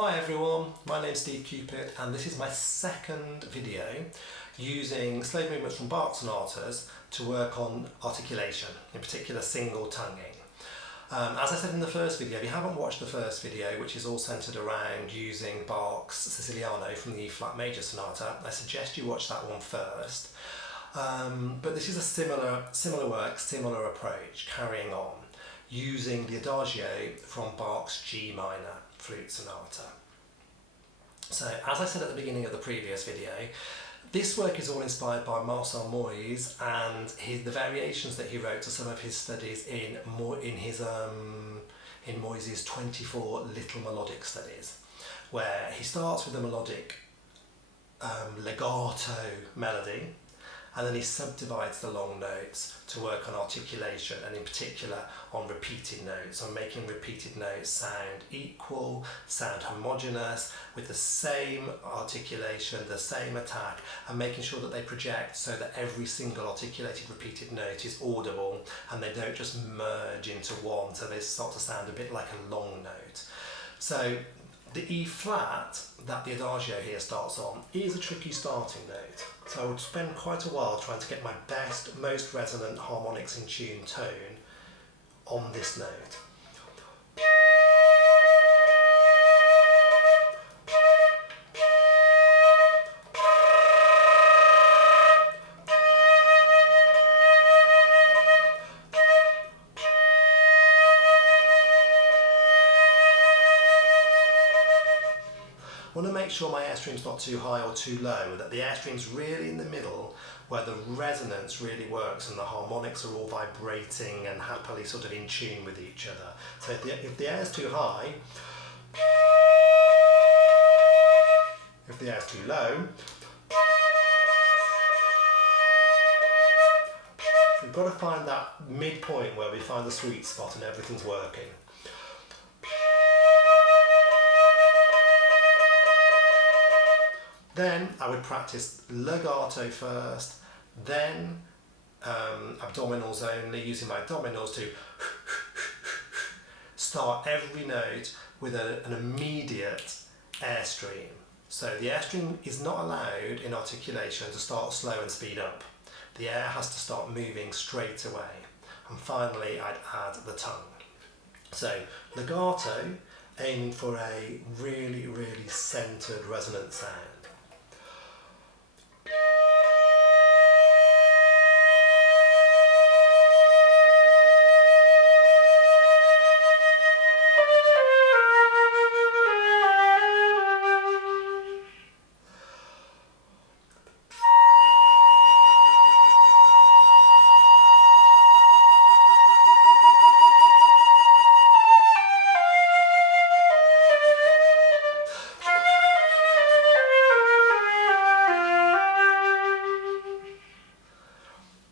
Hi everyone, my name's Steve Cupid and this is my second video using slave movements from Bach sonatas to work on articulation, in particular single tonguing. As I said in the first video, if you haven't watched the first video, which is all centred around using Bach's Siciliano from the E-flat major sonata, I suggest you watch that one first. But this is a similar work, similar approach, carrying on, using the Adagio from Bach's G minor flute sonata. So, as I said at the beginning of the previous video, this work is all inspired by Moyse and the variations that he wrote to some of his studies in Moyse's 24 Little Melodic Studies, where he starts with a melodic legato melody, and then he subdivides the long notes to work on articulation, and in particular on repeated notes, on making repeated notes sound equal, sound homogeneous, with the same articulation, the same attack, and making sure that they project so that every single articulated repeated note is audible and they don't just merge into one, so they start to sound a bit like a long note. So the E flat that the Adagio here starts on is a tricky starting note, so I would spend quite a while trying to get my best, most resonant harmonics-in-tune tone on this note. I want to make sure my airstream's not too high or too low, that the airstream's really in the middle where the resonance really works and the harmonics are all vibrating and happily sort of in tune with each other. So if the air's too high, if the air's too low, we've got to find that midpoint where we find the sweet spot and everything's working. Then I would practice legato first, then abdominals only, using my abdominals to start every note with an immediate airstream. So the airstream is not allowed in articulation to start slow and speed up. The air has to start moving straight away. And finally I'd add the tongue. So legato, aiming for a really, really centred resonant sound.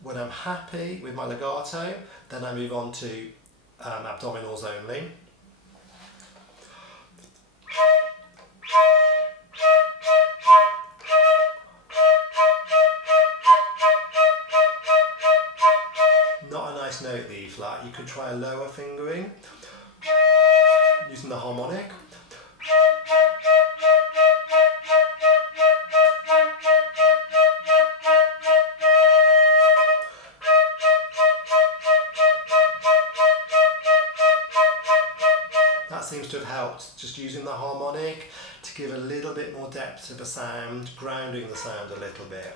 When I'm happy with my legato, then I move on to abdominals only. Not a nice note, the E flat. You could try a lower fingering using the harmonic. That seems to have helped, just using the harmonic to give a little bit more depth to the sound, grounding the sound a little bit.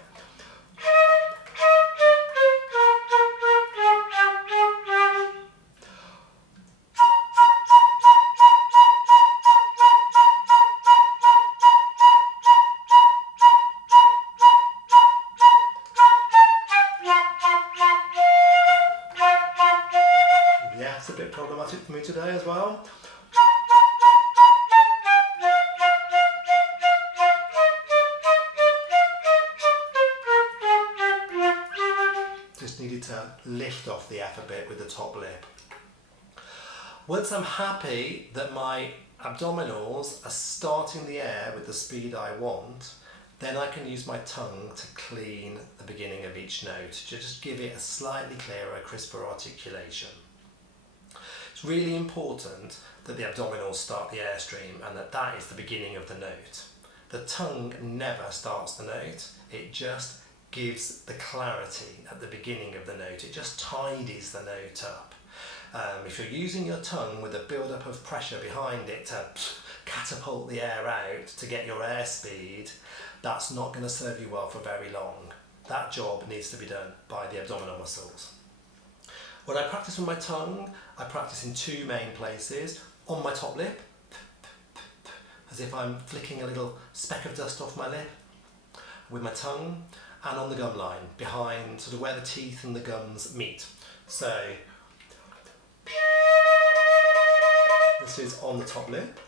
Yeah, it's a bit problematic for me today as well. Just needed to lift off the F a bit with the top lip. Once I'm happy that my abdominals are starting the air with the speed I want, then I can use my tongue to clean the beginning of each note to just give it a slightly clearer, crisper articulation. It's It's really important that the abdominals start the airstream and that is the beginning of the note. The tongue never starts the note, it just gives the clarity at the beginning of the note, it just tidies the note up. If you're using your tongue with a build-up of pressure behind it to catapult the air out to get your airspeed, that's not going to serve you well for very long. That job needs to be done by the abdominal muscles. When I practice with my tongue, I practice in two main places. On my top lip, as if I'm flicking a little speck of dust off my lip with my tongue, and on the gum line, behind sort of where the teeth and the gums meet. So this is on the top lip.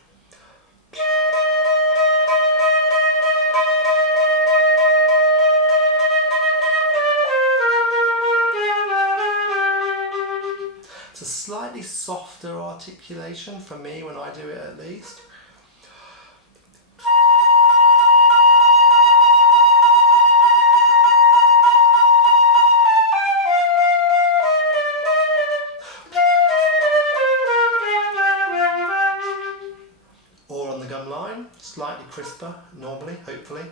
It's a slightly softer articulation for me when I do it, at least. Or on the gum line, slightly crisper normally, hopefully.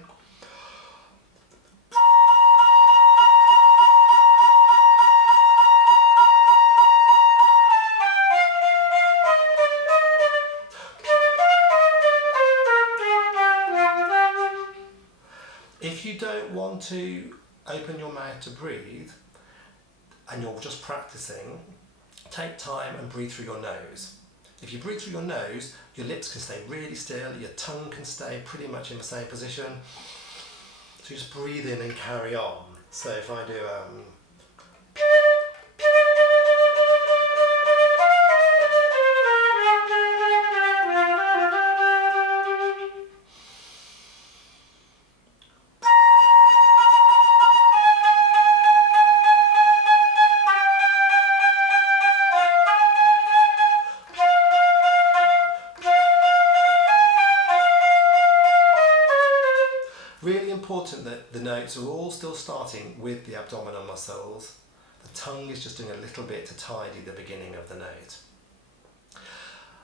If you don't want to open your mouth to breathe and you're just practicing, take time and breathe through your nose. If you breathe through your nose, your lips can stay really still, your tongue can stay pretty much in the same position. So you just breathe in and carry on. So if I do really important that the notes are all still starting with the abdominal muscles. The tongue is just doing a little bit to tidy the beginning of the note.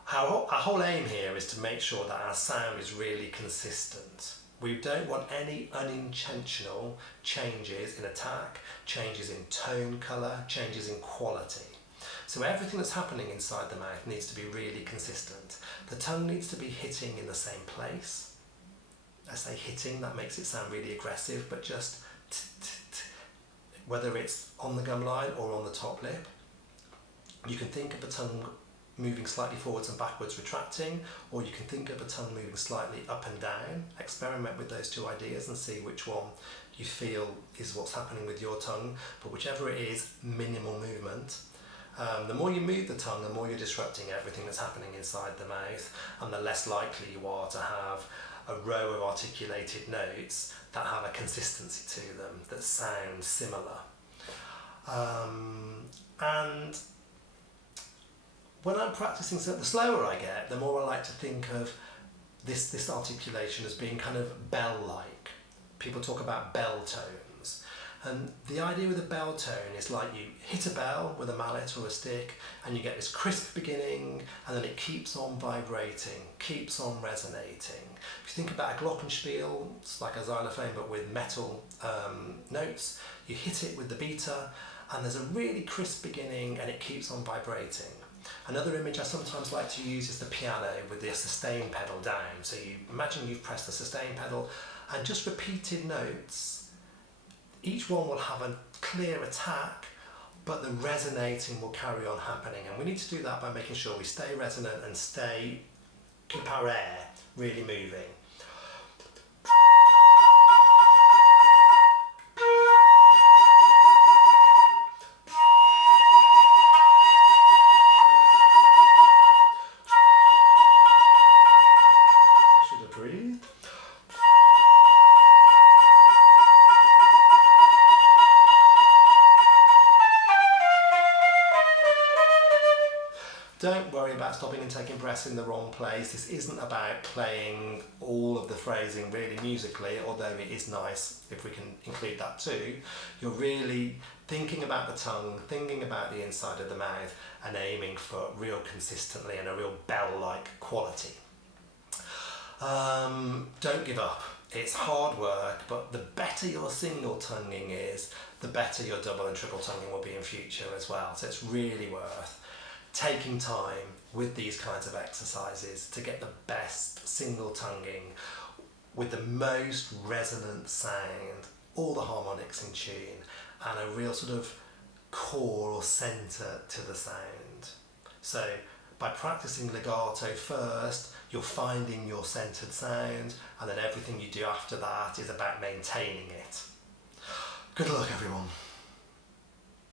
Our whole aim here is to make sure that our sound is really consistent. We don't want any unintentional changes in attack, changes in tone colour, changes in quality. So everything that's happening inside the mouth needs to be really consistent. The tongue needs to be hitting in the same place. I say hitting, that makes it sound really aggressive, but just whether it's on the gum line or on the top lip. You can think of the tongue moving slightly forwards and backwards, retracting, or you can think of the tongue moving slightly up and down. Experiment with those two ideas and see which one you feel is what's happening with your tongue, but whichever it is, minimal movement. The more you move the tongue, the more you're disrupting everything that's happening inside the mouth, and the less likely you are to have a row of articulated notes that have a consistency to them, that sound similar. And when I'm practicing, so the slower I get, the more I like to think of this articulation as being kind of bell-like. People talk about bell tones. And the idea with a bell tone is like you hit a bell with a mallet or a stick and you get this crisp beginning and then it keeps on vibrating, keeps on resonating. If you think about a glockenspiel, it's like a xylophone but with metal notes. You hit it with the beater and there's a really crisp beginning and it keeps on vibrating. Another image I sometimes like to use is the piano with the sustain pedal down. So you imagine you've pressed the sustain pedal and just repeated notes. Each one will have a clear attack, but the resonating will carry on happening. And we need to do that by making sure we stay resonant and keep our air really moving. I should have breathed. Don't worry about stopping and taking breaths in the wrong place. This isn't about playing all of the phrasing really musically, although it is nice if we can include that too. You're really thinking about the tongue, thinking about the inside of the mouth, and aiming for real consistently and a real bell-like quality. Don't give up. It's hard work, but the better your single tonguing is, the better your double and triple tonguing will be in future as well. So it's really worth taking time with these kinds of exercises to get the best single tonguing with the most resonant sound, all the harmonics in tune, and a real sort of core or centre to the sound. So by practicing legato first, you're finding your centred sound, and then everything you do after that is about maintaining it. Good luck, everyone.